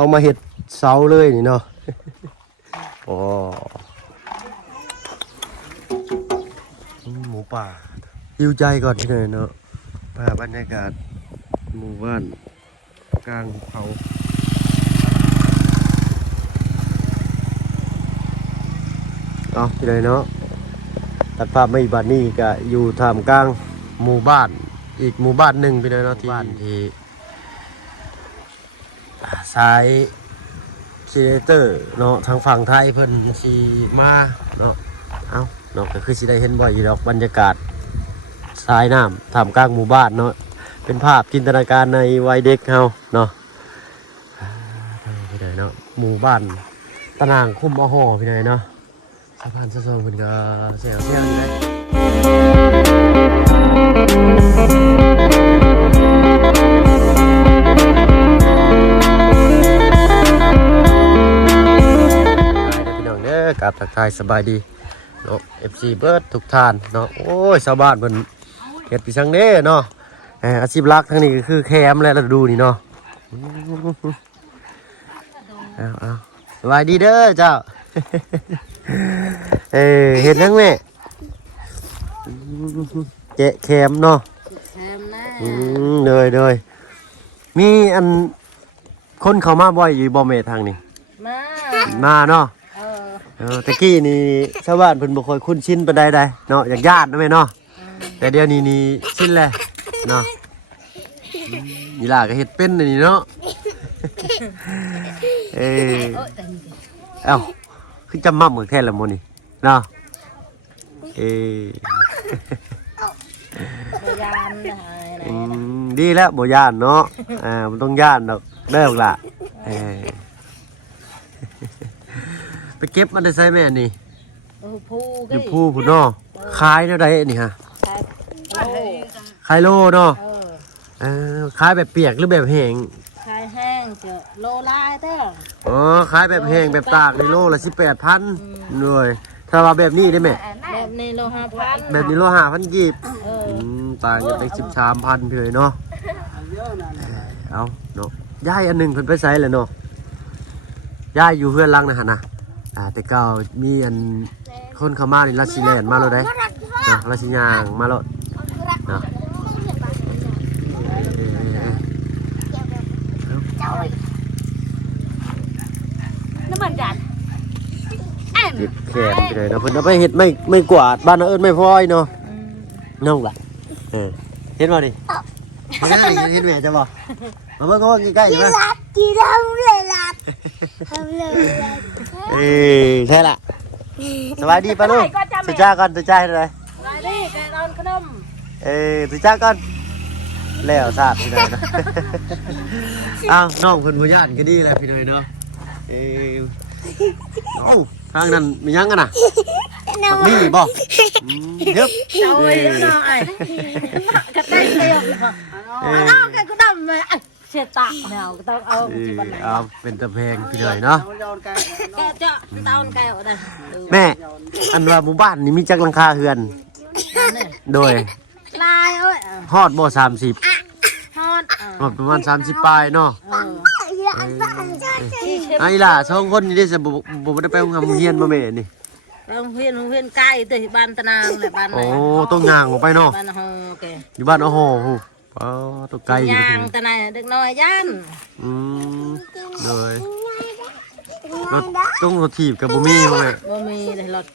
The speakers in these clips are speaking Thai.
เอามาเห็ดเสาเลยนี่เนาะโอ้หมูป่าหิวใจก่อนที่ไหนเนาะภาพบรรยากาศหมู่บ้านกลางเขาเอาที่ไหนเนาะตัดภาพไม่บัดนี้ก็อยู่ท่ามกลางหมู่บ้านอีกหมู่บ้านหนึ่งไปเลยเนาะที่บ้านที่สายครีเอเตอร์เนาะทางฝั่งไทยเพิ่นสิมาเนาะเอาเนาะก็คือสิได้เห็นบ่อยอยู่ดอกบรรยากาศสายน้ำท่ามกลางหมู่บ้านเนาะเป็นภาพจินตนาการในวัยเด็กเฮาเนาะพี่นายเนาะหมู่บ้านตะนางคุ้มอ้อห่อพี่นายเนาะสะพานสะซองเพิ่นก็เสียอยู่เลยกับทักทายสบายดีเนาะ FC เบิร์ดทุกท่านเนาะโอ้ยชาวบ้านเพิ่นเฮ็ดปีชังเด้เนาะอาชีพหลักทั้งนี้ก็คือแคมป์และเราดูนี่เนาะเอาสบายดีเด้อเจ้าเห็นยังแม่เจ๊แคมป์เนาะแคมป์นะเลยมีอันคนเข้ามาบ่อยอยู่บ่แม่ทางนี้มาเนาะตะกี้นี่ชาวบ้านเพิ่นบ่ค่อยคุ้นชินปานใดเนาะอย่างญาตินะแม่เนาะแต่เดี๋ยวนี้นี่ชินแล้วเนาะนี่ล่ะก็เฮ็ดเป็นนี่เนาะเอ้าคือจำมั่มเหมือนแค่ละมื้อนี่เนาะบ่ยานดีแล้วบ่ย่านเนาะมันต้องย่านดอกเด้อล่ะไปเก็บมันได้ใช่ไหมอันนี้อยู่ภูพุ่นเนาะขายเท่าไรนี่ฮะขายโลเนาะขายแบบเปียกหรือแบบแห้งขายแห้งจะโลลายเด้ออ๋อขายแบบแห้งแบบตากในโลละ18,000เลยถ้าว่าแบบนี้ได้ไหมแบบนี้โล5,000แบบนี้โล5,000กีบต่างกันไป13,000เลยเนาะเอาเนาะย่ายอันหนึ่งเพิ่นไปใส่เลยเนาะย่ายอยู่เพื่อนรังนะฮะนะแต่เก่ามีอันคนเข้ามาในราชิแลนด์มาแล้วได้นะราชิยางมาแล้วนะน้ำมันจัดเห็ดแขนไปเลยนะเพิ่นเอาไปเห็ดไม่กวาดบ้านเอิญไม่พอยเนาะน้องล่ะเห็นบ่ดิเห็นแม่จะบอกมาเบิ่งเขาใกล้ๆใช่ไหมกี่ทำเลยล่ะทำเลยใช่ละสบายดีป่ะลูกสุจ้าก่อนสุจ้าเลยสบายดีแกนอนขนมสุจ้าก่อนแล้วทราบพี่น้อยนะอ้าวน้องคนผู้ญาติก็ดีแหละพี่น้อยเนาะโอ้ทางนั้นมียังกันน่ะนี่บ่เยอะเอาไว้น้องไอ้กระต่ายเตี้ยน้องแกก็ดำเลยเสียตาเนาะก็ต้องเอาจีบันไหนเป็นตะเพงพี่น้อยเนาะแกจะตอนแกเอาได้แม่อันว่าหมู่บ้านนี่มีจักหลังคาเฮือนโดยลายเอ้ยฮอดบ่30ฮอดประมาณ30ปลายเนาะไอ้ล่ะสองคนนี่ได้จะบ่ได้ไปโรงเรียนบ่แม่นี่โรงเรียนใกล้ตัวบ้านตะนางแหละบ้านโอ้ต้องย่างออกไปเนาะบ้านโฮแกอยู่บ้านโฮฮู้ตัวไกลย่างตะนายเด็กน้อยย่านเลยรถต้องรถถีบกับบ่มีบ่แม่บ่มีเลยรถ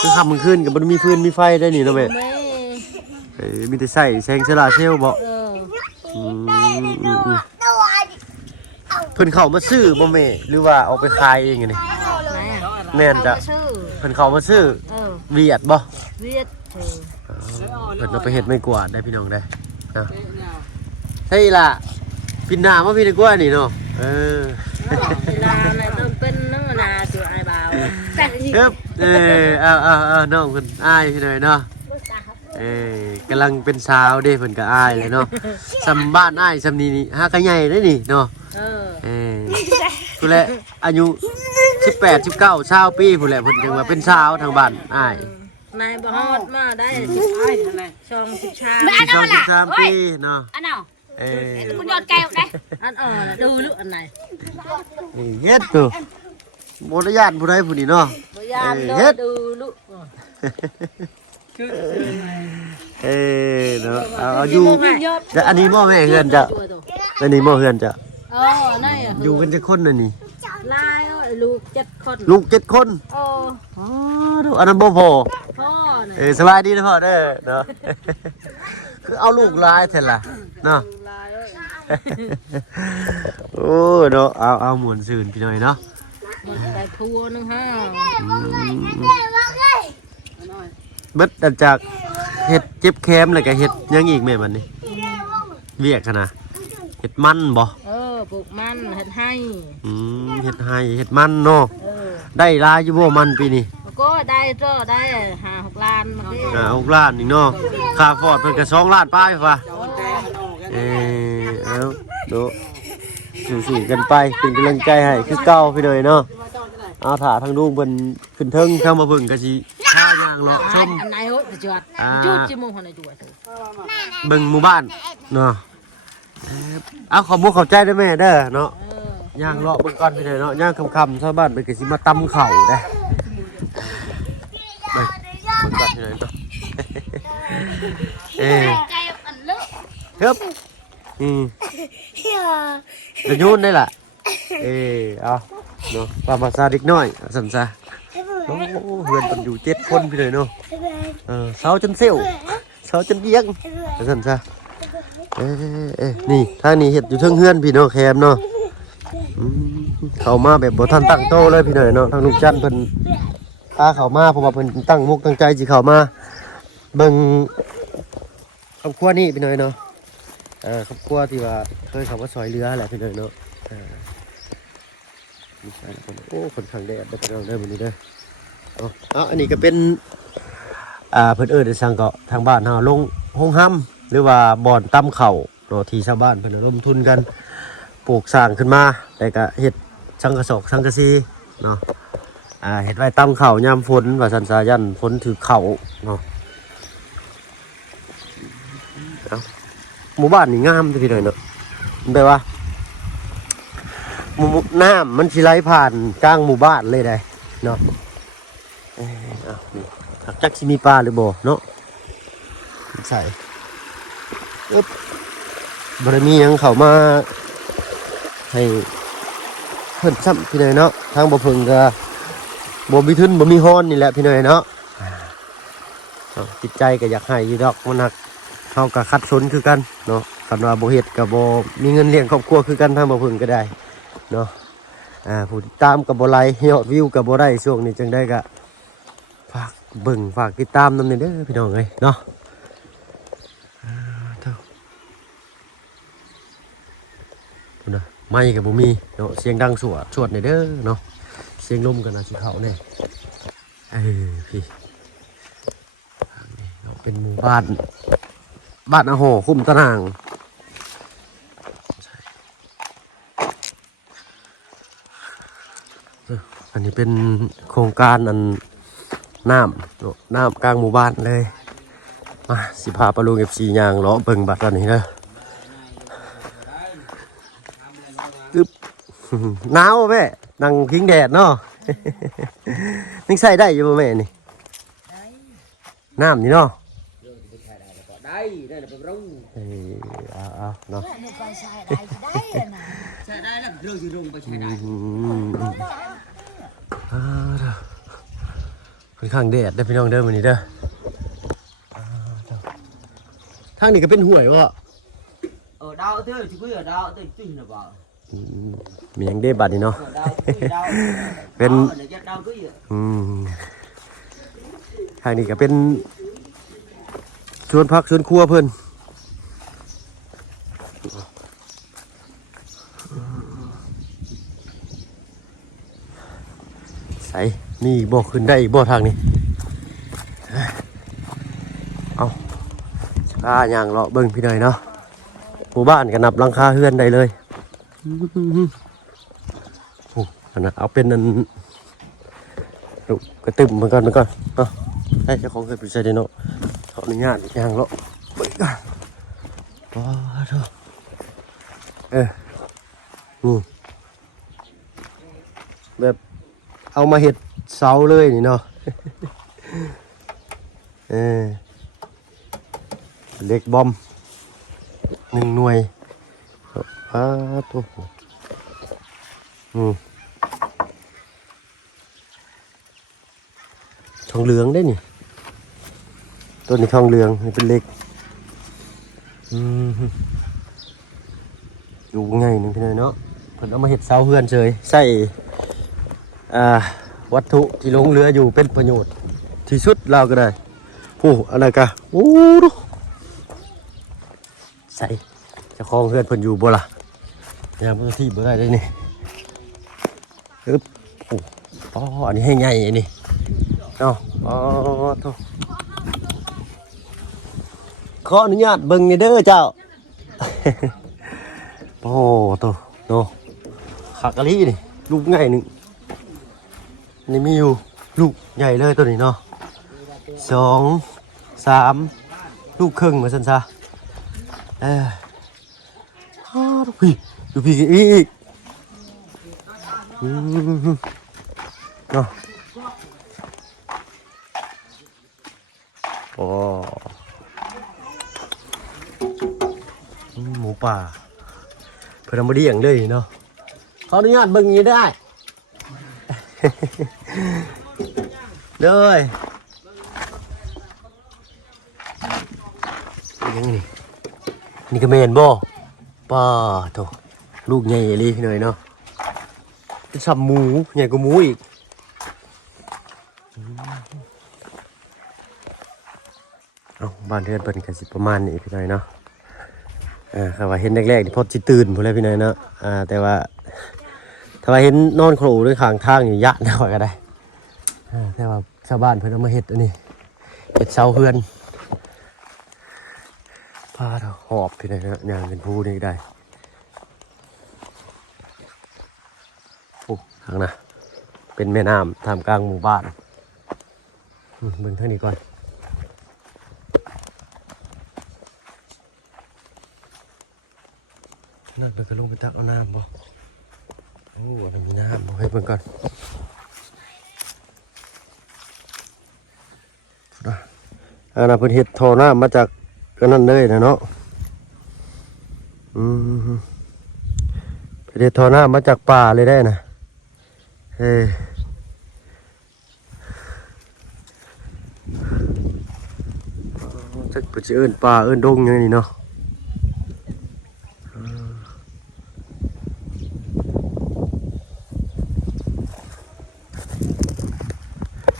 คือค่ำมื้อคืนก็บ่มีฟืนมีไฟได้นี่เนาะแม่มีแต่ใส่แสงโซลาร์เซลล์บ่เพิ่นเข้ามาซื้อบ่แม่หรือว่าเอาไปขายเองนี่แม่นจ้ะเพิ่นเข้ามาซื้อเวียดบ่เวียดเพิ่นเอาไปเฮ็ดไม่กวาดได้พี่น้องได้นะใช่ล่ะปินหน้ามาพี่ดีกว่านี่เนาะลาในต้นเป็นน้องนาสิอ้ายบ่าวเอาน้องเพิ่นอ้ายพี่น้อยเนาะกำลังเป็นสาวเด้เพิ่นก็อ้ายเลยเนาะซำบ้านอ้ายซำนี้นี่หากะใหญ่ได้นี่เนาะผู้แลอายุ18 19 20ปีผู้แลเพิ่นจังว่าเป็นสาวทางบ้านอ้ายนายบ่ฮอดมาได้10ปีนั่นแหละ2 13ปีเนาะอันเนาะ คุณยอดแก้วได้อันดูลูกอันไหน เฮ็ดตัวบ่ได้ญาติผู้ใดผู้นี้เนาะ พยายามดูลูก เนาะเอาอยู่แต่อันนี้บ่แม่เฮือนจ้ะอันนี้บ่เฮือนจ้ะ นั่น อยู่กันจักคนน่ะนี่ ลายลูก7 คน ลูก7 คนอ๋อดูอันนั้นบ่พอ พ่อ สบายดีนะพ่อเด้อเนาะ คือเอาลูกหลายแท้ล่ะเนาะ โอ้เนาะเอาหมุนซื่นพี่น้อยเนาะ ไปทัวร์นึงฮะ เบิดอันจากเฮ็ดเจ็บแคมแล้วก็เฮ็ดยังอีกแม่บัดนี้เวียกคั่นน่ะเฮ็ดมันบ่ ปลูกมันเฮ็ดให้ เฮ็ดให้เฮ็ดมันเนาะได้หลายอยู่บ่มันปีนี้ ก็ได้ได้5-6 ล้านมาดิ6 ล้านนี่เนาะค่าฟอร์ดเพิ่นก็2 ล้านป้ายว่ะเอาโดสู้ๆกันไปเป็นกำลังใจให้คือเก่าพี่น้อยเนาะเอาถ่าทางลูกเพิ่นขึ้นเทิงเข้ามาเบิ่งก็สิท่าย่างเลาะชม อันไหนโหดจวดจุดจิโมงคนไหนจวด เบิ่งหมู่บ้านเนาะเอาขอมุกขอบใจด้วยแม่เด้อเนาะย่างเลาะเบิ่งก่อนพี่น้อยเนาะย่างค่ำๆชาวบ้านเพิ่นก็สิมาตำข้าวเด้เบิ่งก่อนพี่น้อยเนาะครับจะยุ่นได้ล่ะเอาเนาะปลาภาษาเด็กน้อยสันซะโอ้เฮือนมันอยู่7 คนพี่เลยเนาะเสาจนเซี่ยวเสาจนเบี้ยงสันซะนี่ทางนี้เห็ดอยู่เทิงเฮือนพี่เนาะแคมเนาะเข้ามาแบบบ่ทันตั้งโตเลยพี่หน่อยเนาะทางลุงจันเพิ่นพาเข้ามาเพราะว่าเพิ่นตั้งมุกตั้งใจสิเข้ามาเบิ่งครอบครัวนี้พี่หน่อยเนาะครอบครัวที่ว่าเคยเขามาซอยเรือแหละพี่หน่อยเนาะโอ้คนขังแดดได้ไปลองได้วันนี้เด้ออันนี้ก็เป็นเพิ่นได้สั่งเกาะทางบ้านเฮาลงห้องห้ำหรือว่าบ่อนตำเข่าเนาะที่ชาวบ้านเพิ่นร่วมทุนกันปลูกสร้างขึ้นมาแต่ก็เฮ็ดสังกะสอกสังกะสีเนาะเฮ็ดไว้ตำเข่ายามฝนว่าซั่นซะยันฝนถือเข่าเนาะหมู่บ้านนี่งามพี่หน่อยเนาะแปลว่าน้ำมันสิไหลผ่านกลางหมู่บ้านเลยได้เนาะจักสิมีปลาหรือบ่เนาะใส่บารมียังเข้ามาให้เพิ่นซ้ำพี่น้อยเนาะทางบ่เพิ่งก็บ่มีทุนบ่มีฮ้อนนี่แหละพี่น้อยเนาะจิตใจก็อยากให้อยู่ดอกมันหักเฮาก็คัดสนคือกันเนาะคันว่าบ่เฮ็ดก็บ่มีเงินเลี้ยงครอบครัวคือกันทางบ่เพิ่งก็ได้เนาะผู้ติดตามกับบ่ไลยอดวิวกับบ่ได้ช่วงนี้จังได้ก็ฝากเบิ่งฝากติดตามนำเด้อพี่น้องเอ้ยเนาะพุ่นน่ะไม้ก็บ่มีเนาะเสียงดังสวดชวดนี่เด้อเนาะเสียงลมก็น่าสิเข้าแน่พี่เนาะเป็นหมู่บ้านอาโหคุ้มตะนางอันนี้เป็นโครงการอันน้ำกลางหมู่บ้านเลยมาสิพาปลาลูกFCย่างล้อเบิ่งบัดตอนนี้นะหนาวแม่นั่งพิงแดดเนาะ นี่ใส่ได้อยู่แม่นี่น้ำนี่เนาะได้เป็นรุ่งเอาเนาะใส่ได้แล้วเรื่องอยู่รุ่งไปใช้ได้ค่อนข้างแดดได้พี่น้องเด้อวันนี้เด้อทางนี้ก็เป็นห่วยวะดาวเท่าที่คุยดาวเท่าที่นะบ่มีอย่างเด้บัดนี่เนาะเป็นทางนี้ก็เป็นชวนพักชวนครัวเพิ่นใส่นี่บ่ขึ้นได้บ่ทางนี้เอาอย่างเลาะเบิ่งพี่หน่อยเนาะหมู่บ้านก็นับหลังคาเฮือนได้เลยเอาเป็นนั่นลูกกระตึมเหมือนกันเนาะให้เจ้าของเคยไปใช้ได้เนาะขออนุญาตอย่างเลาะเบิ่งกันว้าว นี่แบบเอามาเฮ็ดเสาเลยนี่เนาะ เล็กบอม1 หน่วยตัวทองเหลืองได้นี่ต้นนี้ทองเหลืองนี่เป็นเล็กอยู่ง่ายนึงทีเนาะเพิ่นเอามาเฮ็ดเสาเฮือนเฉยใส่วัตถุที่ลงเรืออยู่เป็นประโยชน์ที่สุดเราก็ได้ผู้อะไรกะโอ้ดูใส่เจะคลองเฮือนเพิ่นอยู่บ่ล่ะยามที่บ่ได้เลยนี่ปึ๊บโอ้อันนี้ให้ใหญ่อันนี้เนาะโธ่ขออนุญาตเบิ่งนี่เด้อเจ้า โอ้โธ่เนาะขักกะลีนี่ลูกใหญ่นึงนี่มีอยู่ลูกใหญ่เลยตัวนี้เนาะ2 3ลูกครึ่งมาซั่นซะดูพี่อีกเนาะโอ้หมูป่าเพิ่นเอามาเลี้ยงเลยเนาะขออนุญาตเบิ่งอย่างนี้ได้ เลยยังไงนี่ก็เมนบ่ป้าโถลูกใหญ่เลยพี่หน่อยเนาะจะสับหมูใหญ่กว่าหมูอีกเอาบ้านเรือนเป็นกันสิประมาณนี้พี่หน่อยเนาะครับว่าเห็นแรกๆที่พอจิตื่นพอแล้วพี่หน่อยเนาะแต่ว่าถ้าว่าเห็นนอนโคลด้วยข้างทางอยู่ยะหน่อยก็ได้แต่ว่าชาวบ้านเพิ่นเอามาเฮ็ดอันนี้เฮ็ดเสาเฮือนพาเราหอบพี่หน่อยเนาะย่างเป็นผู้นี่ได้โอ้ทางน่ะเป็นแม่น้ำท่ามกลางหมู่บ้านเบิ่งเท่านี้ก่อนนั่นเบิ่งกระลงไปตักเอาน้ำบ่โอ้อันมีน้ำบ่ให้เบิ่งก่อนอันนั้นเพิ่นเฮ็ดท่อน้ำมาจากก็นั่นเลยนะเนาะเพิ่นเฮ็ดท่อน้ำมาจากป่าเลยได้นะจักเพิ่นสิเอิ้นป่าเอิ้นดงอย่างนี้เนาะ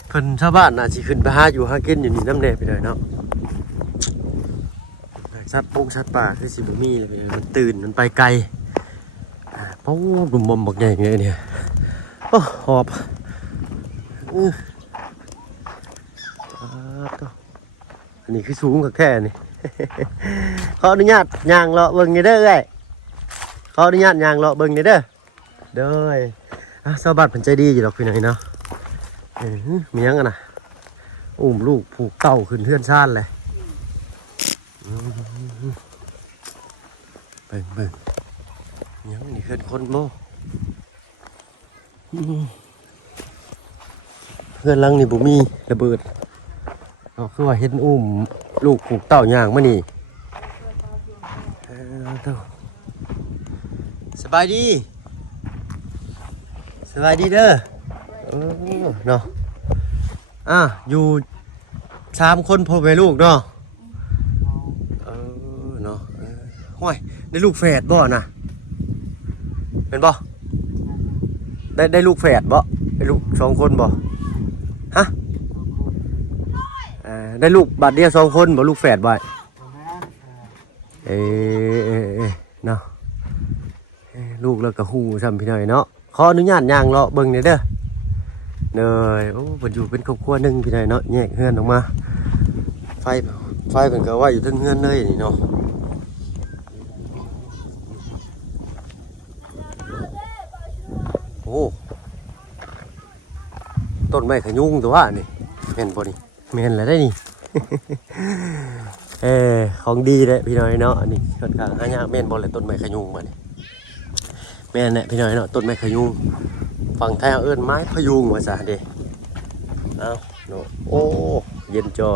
เพิ่นชาวบ้านน่ะสิขึ้นไปหาอยู่หากินอยู่นี่น้ำแน่ไปเลยเนาะสัตว์ปุ้งสัตว์ป่าคือสิบ่มีเลยมันตื่นมันไปไกลโอ้ดุมบอมบักใหญ่ไงเนี่ยโอ้หอบอันนี้คือสูงกับแค่นี่ ขออนุญาตย่างเลาะเบิ่งนี่เด้อเอ้ยขออนุญาตย่างเลาะเบิ่งนี่เด้อเด้อชาวบ้านเพิ่นใจดีอยู่ดอกพี่น้อยเนาะมียังกันนะอุ้มลูกผูกเต่าขึ้นเทือนซ่านเลยเบิ่งยังนี่ขึ้นคนโมเพื่อนลังนี่บุมีระเบิดเอาคือว่าเห็นอุ้มลูกผูกเต่าย่างมานี่สบายดีเด้อเนาะอยู่3 คนพ่อแม่ลูกเนาะเนาะห้วยได้ลูกแฝดบ่น่ะเป็นบ่ได้ลูกแฝดบ่ได้ลูก2 คนบ่ฮะได้ลูกบาดเดียว2 คนบ่ลูกแฝดบ่เนาะลูกแล้วก็ฮู้ซ้ำพี่น้อยเนาะขออนุญาตย่างเลาะเบิ่งหน่อยเด้อเนยโอ้เพิ่นอยู่เป็นครอบครัวหนึ่งพี่น้อยเนาะแยกเฮือนออกมาไฟเพิ่นก็ว่าอยู่เทิงเฮือนเลยนี่เนาะโอ้ต้นไม้ขยุงตัวนี่แม่นบ่นี่แม่นแล้วได้นี่ ของดีเลยพี่น้อยเนาะอันนี้ค่อนข้างหายากแม่นบ่เลยต้นไม้ขยุงมานี่ แม่นแหละพี่น้อยเนาะต้นไม้ขยุงฝั่งไทยเอาเอิ้นไม้พยุงว่าซะเด้เอ้าเนาะโอ้เย็นจ้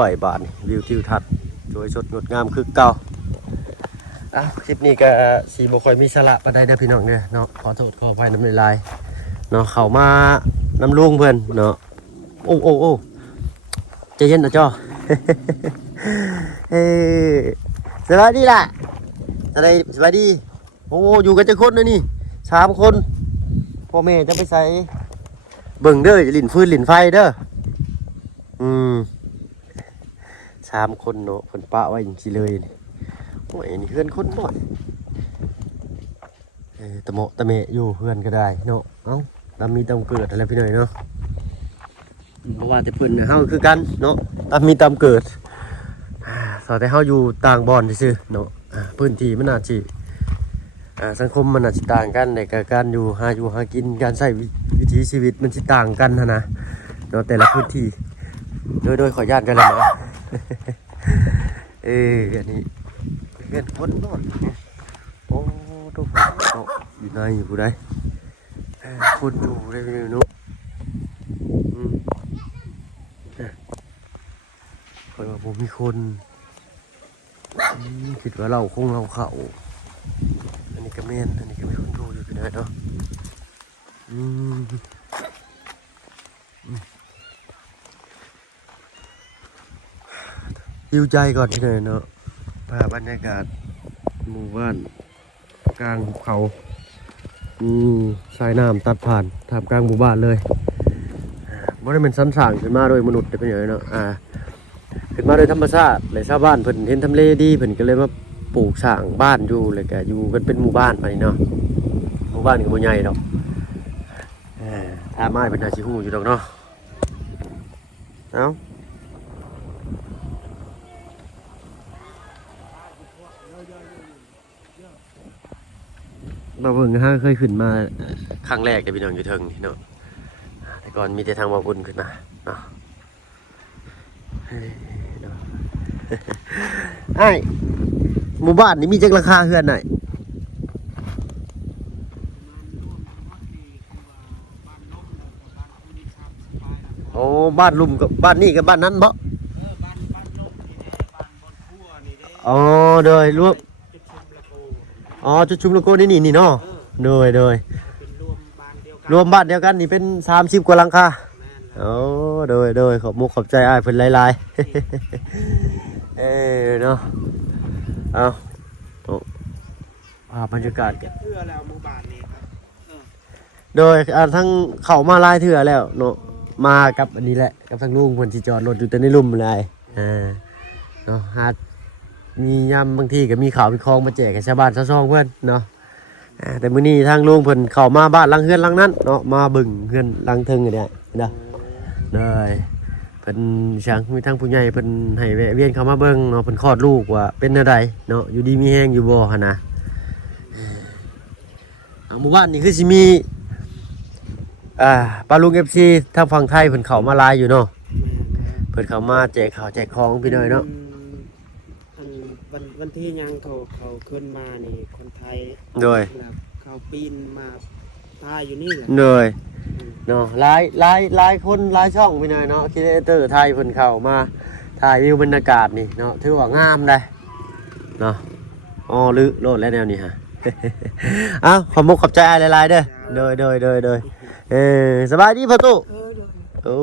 อยบาดนี่วิวทิวทัศน์สวยสดงดงามคือเก่าคลิปนี้ก็สีบ่ค่อยมีสาระปานใดนะพี่น้องเด้อเนาะขอโทษขออภัยน้ำลายเนาะเข้ามาน้ำลุงเพิ่นเนาะโอ้ใจเย็นนะจ้อ สวัสดีล่ะสวัสดีโอ้อยู่กันจะคนนะนี่3 คนพ่อแม่จะไปใส่เบิ่งเด้อลิ้นฟืนลิ้นไฟเด้อ3 คนเนาะเพิ่นปะไว้จังซี่เลยนี่โอ้ยนี่เฮือนคนน้อยตะโมตะเมะอยู่เฮือนก็ได้เนาะเอ้าตามมีตามเกิดอะไรพี่หน่อยเนาะเพราะว่าแต่เพิ่นเฮาคือกันเนาะตามมีตามเกิดสอนแต่เฮาอยู่ต่างบ่อนซื่อๆเนาะพื้นที่มันอาจสิสังคมมันอาจสิต่างกันในการอยู่หากินการใช้วิถีชีวิตมันสิต่างกันนะเนาะแต่ละพื้นที่โดยขออนุญาตกันแล้วนะอันนี้เพื่อนคนนอนโอ้ดูอยู่ในผู้ใดคนอยู่ได้ไหมนุ๊กคอยว่าผมมีคนคิดว่าเราคงเราเขาอันนี้ก็เมนอันนี้ก็มีคนดูอยู่ที่ไหนเนาะหิวใจก่อนที่ไหนเนาะภาพบรรยากาศหมู่บ้านกลางภูเขาสายน้ำตัดผ่านท่ามกลางหมู่บ้านเลยไม่ได้เป็นสันสร้างขึ้นมาโดยมนุษย์แต่เป็นอย่างไรเนาะขึ้นมาโดยธรรมชาติเลยชาวบ้านเพิ่นเห็นทำเลดีเพิ่นก็เลยมาปลูกสร้างบ้านอยู่เลยก็อยู่กันเป็นหมู่บ้านไปเนาะหมู่บ้านก็บ่ใหญ่ดอกถ้าไม้เป็นอาชีพอยู่ดอกเนาะเอาเราเพิ่งเคยขึ้นมาครั้งแรกกับพี่น้องอยู่เทิงเนาะแต่ก่อนมีแต่ทางบ่บุญขึ้นมาเนาะไอ้หมู่บ้านนี้มีจักราคาเฮือนหน่อยโอ้บ้านลุ่มกับบ้านนี่กับบ้านนั้นบ่อ๋อโดยรวมจุดชุมโลโก้นี่เนาะโดยรวมบ้านเดียวกันนี่เป็น30 กว่าหลังคาโอ้โดยขอบมุกขอบใจอ้ายเพิ่นหลายๆเนาะเอาบรรยากาศเทื่อแล้วหมู่บ้านนี้โดยทั้งเข้ามาหลายเทื่อแล้วเนาะมากับอันนี้แหละกับทั้งลุงเพิ่นสิจอดรถอยู่แต่ในลุ่มเลยเนาะหามียามบางทีก็มีข่าวมีคลองมาแจกให้ชาวบ้านชาวช่องเพื่อนเนาะแต่มื้อนี้ทางลุงเพิ่นเข้ามาบ้านหลังเฮือนหลังนั้นเนาะมาบึงเฮือนหลังเทิงเนี่ยเนาะเลยเพิ่นช่างมีทางผู้ใหญ่เพิ่นให้แวะเวียนเข้ามาเบิ่งเนาะเพิ่นคลอดลูกว่าเป็นจังไดเนาะอยู่ดีมีแฮงอยู่บ่หั่นนะหมู่บ้านนี่คือสิมีปลาลุง FC ทางฝั่งไทยเพิ่นเข้ามาหลายอยู่เนาะเพิ่นเข้ามาแจกข้าวแจกของพี่น้อยเนาะวันที่ยังเขาขึ้นมานี่คนไทยโดยเขาปีนมาตายอยู่นี่แหละโดยเนาะหลายคนหลายช่องพี่น้อยเนาะครีเอเตอร์ไทยเพิ่นเข้ามาถ่ายวิวบรรยากาศนี่เนาะถือว่างามได้เนาะลึโลดแล้วแนวนี้ฮะ ขอบมุกขอบใจหลายๆเด้อโดยสบายดีพ่อตู้โอ้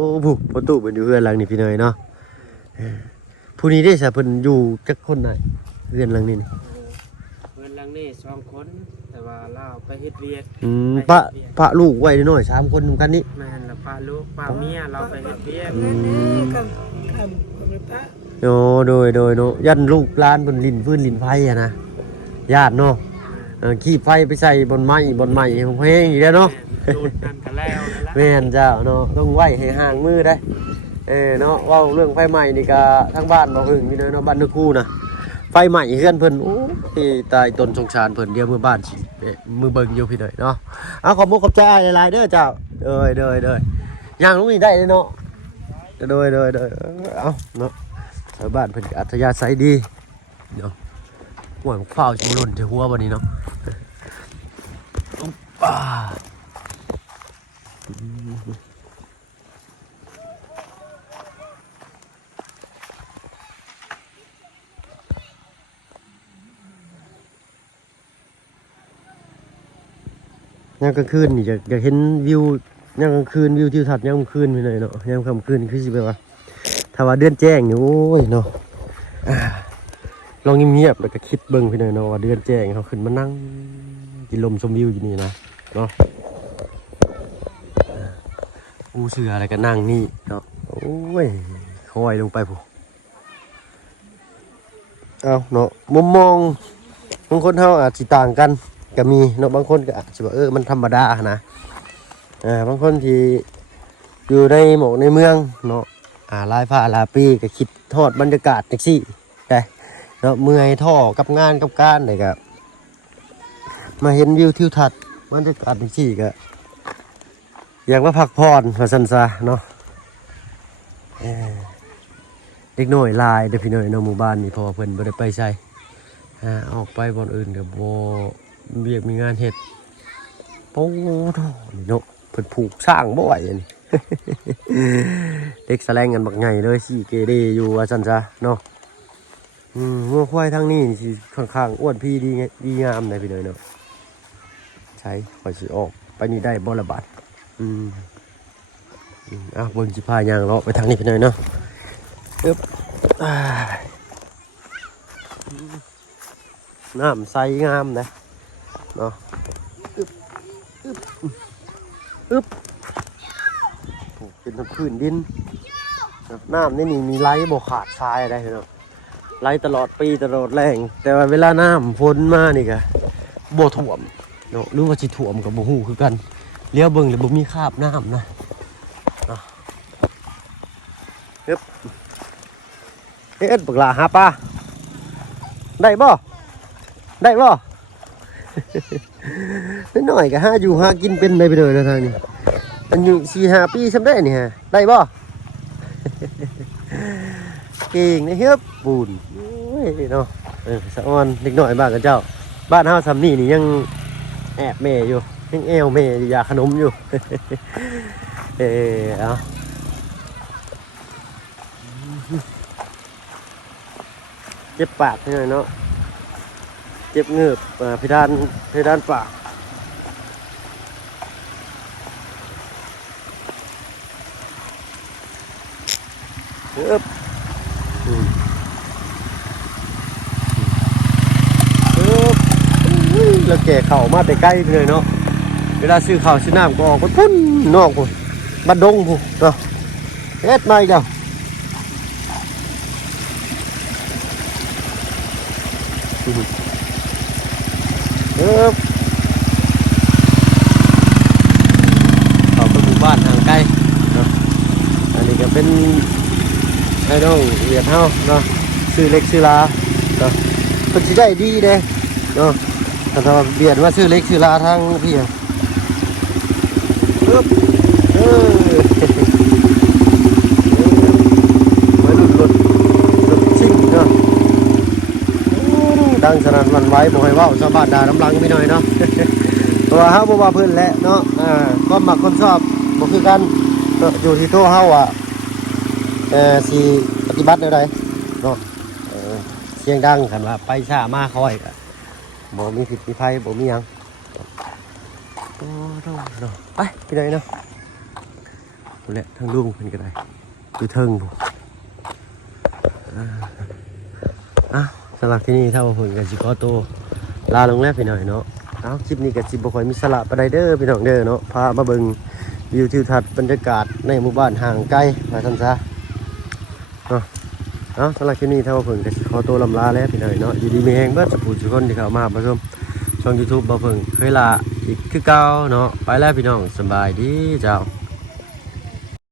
พ่อตู้เป็นอยู่เฮือนหลังนี่พี่น้อยเนาะผู้นี้ได้ซะเพิ่นอยู่จักคนไหนเฮือนหลังนี้นี่เฮือนหลังนี้2 คนแต่ว่าเราไปเฮ็ดเวียกพระลูกไว้น้อย3 คนนำกันนี่แม่นล่ะป้าลูกป้าเมียเราไปเฮ็ดเวียกโดยเนาะยันลูกหลานเพิ่นลิ้นฟื้นลิ้นไฟอะนะญาติเนาะขี้ไฟไปใส่บนไม้เพลงอีกแล้วเนาะดูดกันกันแล้วแม่นเจ้าเนาะต้องไว้ให้ห่างมือได้เนาะว่าเรื่องไฟใหม่นี่ก็ทั้งบ้านบ่หึงนี่เนาะบ้านนึกคู่นะไฟใหม่เฮือนเพิ่นโอ้ที่ตายต้นสงสารเพิ่นเดียวมือบ้านสิมือเบิ่งอยู่พี่น้อยเนาะขอบมุกขอบใจหลายๆเด้อเจ้าโดยย่างลงนี่ได้เลยเนาะโดยเอาเนาะชาวบ้านเพิ่นอัธยาศัยดีเนาะหัวฝ้าวสิบ่หล่นที่หัวบ่นี้เนาะ ยามกลางคืนนี่อยากเห็นวิวยามกลางคืนวิวทิวทัศน์ยามกลางคืนไปเลยเนาะยามค่ำคืนคือสิแบบว่าถ้าว่าเดือนแจ้งนี่โอ้ยเนาะลองเงียบๆแล้วก็คิดเบิ่งไปหน่อยเนาะว่าเดือนแจ้งเขาขึ้นมานั่งกินลมชมวิวอยู่นี่นะเนาะอูเสืออะไรก็นั่งนี่เนาะโอ้ยคอยลงไปผู้เอาเนาะมุมมองบางคนเฮาอาจสิต่างกันก็มีเนาะบางคนก็อาจจะว่ามันธรรมดานะบางคนที่อยู่ในหมู่ในเมืองเนาะหลายฟ้าหลายปีก็คิดทอดบรรยากาศจังซี่ได้เนาะเมื่อยท่อกับงานกับการนี่ก็มาเห็นวิวทิวทัศน์บรรยากาศจังซี่ก็อยากมาพักผ่อนว่าซั่นซะเนาะเด็กน้อยหลายเด้อพี่น้อยเนาะหมู่บ้านนี่เพราะว่าเพิ่นบ่ได้ไปไสออกไปบ่อนอื่นก็บ่เวียกมีงานเฮ็ดโอ้โหนี่เนาะเพิ่นผูกสร้างบ่ไหวอันนี้ เด็กแสลงกันบักใหญ่เลยสิเกเรอยู่ว่าซั่นซะเนาะงัวควายทางนี้สิค่อนข้างอ้วนพี่ดีงามเลยพี่น้อยเนาะใช้ข่อยสิออกไปนี่ได้บ่ละบาดเบิ่งสิพาย่างเลาะไปทางนี้พี่น้อยเนาะอึ๊บน้ำใสงามนะเนาะอึ๊บเป็นพื้นดินน้ำนี่มีไหลบ่ขาดทรายอะไรเนาะไหลตลอดปีตลอดแรงแต่ว่าเวลาน้ำฝนมานี่ก็บ่ท่วมเนาะหรือว่าสิท่วมกับบ่ฮู้คือกันเลี้ยวเบิ่งแล้วบ่มีคราบน้ำนะอึ๊บเฮ็ดบักหลาหาปลาได้บ่น้อยก็หาอยู่หากินเป็นได้ไปเลยนะทางนี้อันอยู่4-5 ปีซำได้นี่ฮะได้บ่ เก่งนะเฮ็บปูนโอ้ยเนาะสะออนเด็กน้อยบ้านกันเจ้าบ้านเฮาซำนี่นี่ยังแอบแม่อยู่ยังแอวแม่อยู่อยากขนมอยู่ เอาเจ็บปากหน่อยเนาะเจ็บเงือบเพดานปากแล้วแก่เข่ามาแต่ใกล้เลยเนาะเวลาซื้อข้าวซื้อน้ำก็ออกพุ่นนอกพุ่นบ้านดงพุ่นเนาะเอ็ดมาอีกแล้วเขาไปหมู่บ้านทางใกล้เนาะอันนี้ก็เป็นไอ้น้องเวียดเฮาเนาะซื้อเล็กซื้อลาเนาะเพิ่นสิได้ดีเด้เนาะแต่ถ้าเบียดว่าซื้อเล็กซื้อลาทางพี่ปึ๊บมาลุ้นรถชิงเนาะดังสนั่นหวั่นไหวบ่ให้เว้าชาวบ้านด่าน้ำลังพี่หน่อยเนาะ ตัวเฮาบ่ว่าเพิ่นแหละเนาะความมักความชอบบ่คือกันอยู่ที่ตัวเฮาสิปฏิบัติได้ใดเนาะเสียงดังคันว่าไปช้ามาค่อยก็บ่มีผิดมีภัยบ่มีหยังโอ้เนาะไปพี่หน่อยเนาะนั่นแหละทางลุงเพิ่นก็ได้อยู่เทิงพุ่นสำหรับที่นี่ถ้าว่าเพิ่นก็สิขอตัวลาลงแล้วพี่หน่อยเนาะคลิปนี้ก็สิบ่ค่อยมีสาระปานใดเด้อพี่น้องเด้อเนาะพามาเบิ่งวิวทิวทัศน์บรรยากาศในหมู่บ้านห่างไกลว่าซั่นซะเนาะสำหรับคลิปนี้ถ้าว่าเพิ่นก็สิขอตัวลำลาแล้วพี่น้องเนาะอยู่ดีมีแฮงเบิดทุกผู้ทุกคนที่เข้ามาชมช่อง YouTube บ่เพิ่งเคยลาอีกคือเก่าเนาะไปแล้วพี่น้องสบายดีเจ้า